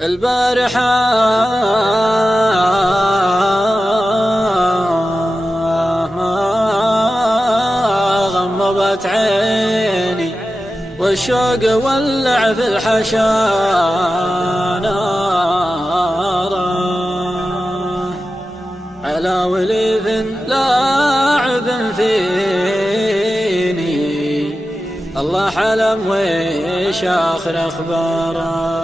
البارحة ما غمضت عيني والشوق ولع في الحشا نارا على وليف لاعب فيني الله حلم ويش آخر أخباره.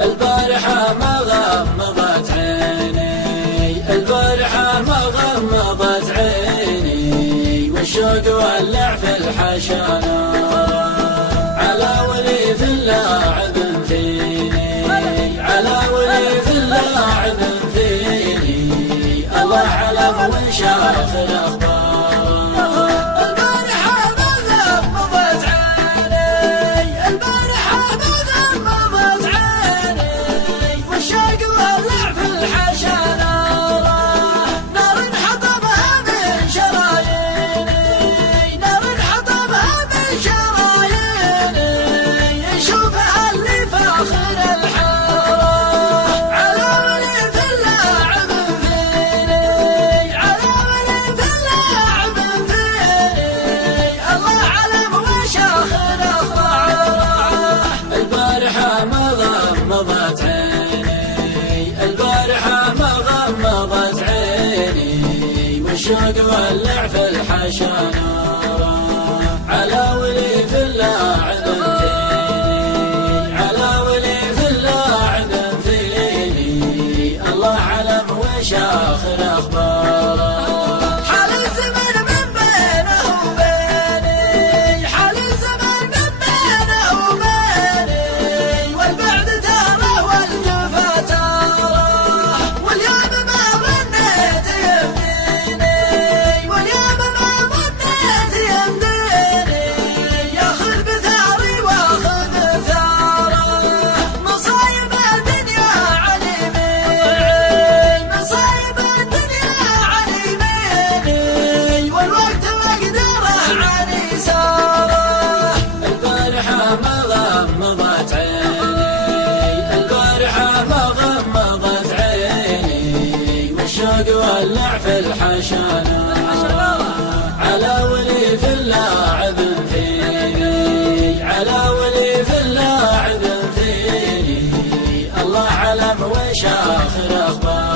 البارحة ما غمضت عيني البارحة ما غمضت عيني والشوق ولع في الحشا على وليف لاعب فيني على وليف لاعب فيني الله علم وش آخر أخباره. الشوق ولع في الحشا نارا على وليف لاعب فيني على وليف لاعب فيني الله علم وش آخر أخباره. الشوق ولع في الحشا على وليف لاعب فيني على وليف لاعب فيني الله علم وش آخر أخباره.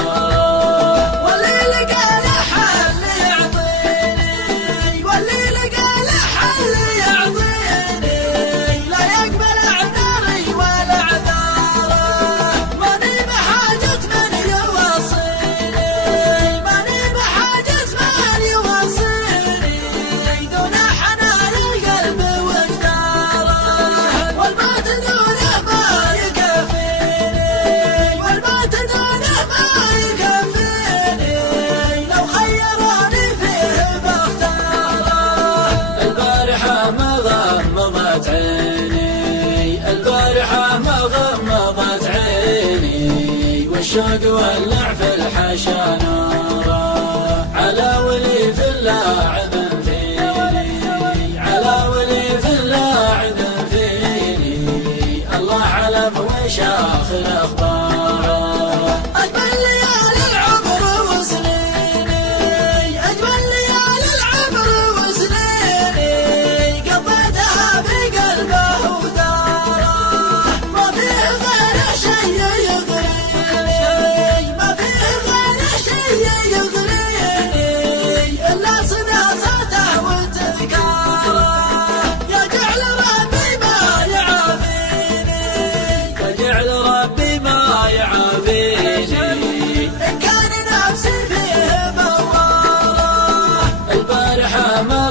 البارحة ما غمضت عيني والشوق ولع في الحشا نارا على وليف لاعب فيني على وليف لاعب فيني الله علم وش آخر أخباره.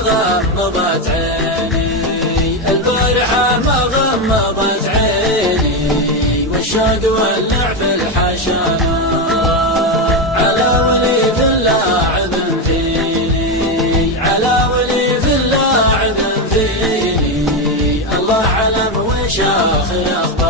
غمضت عيني البارحة ما غمضت عيني والشوق ولع في الحشا على وليف لاعب فيني على وليف لاعب فيني الله علم وش آخر أخباره.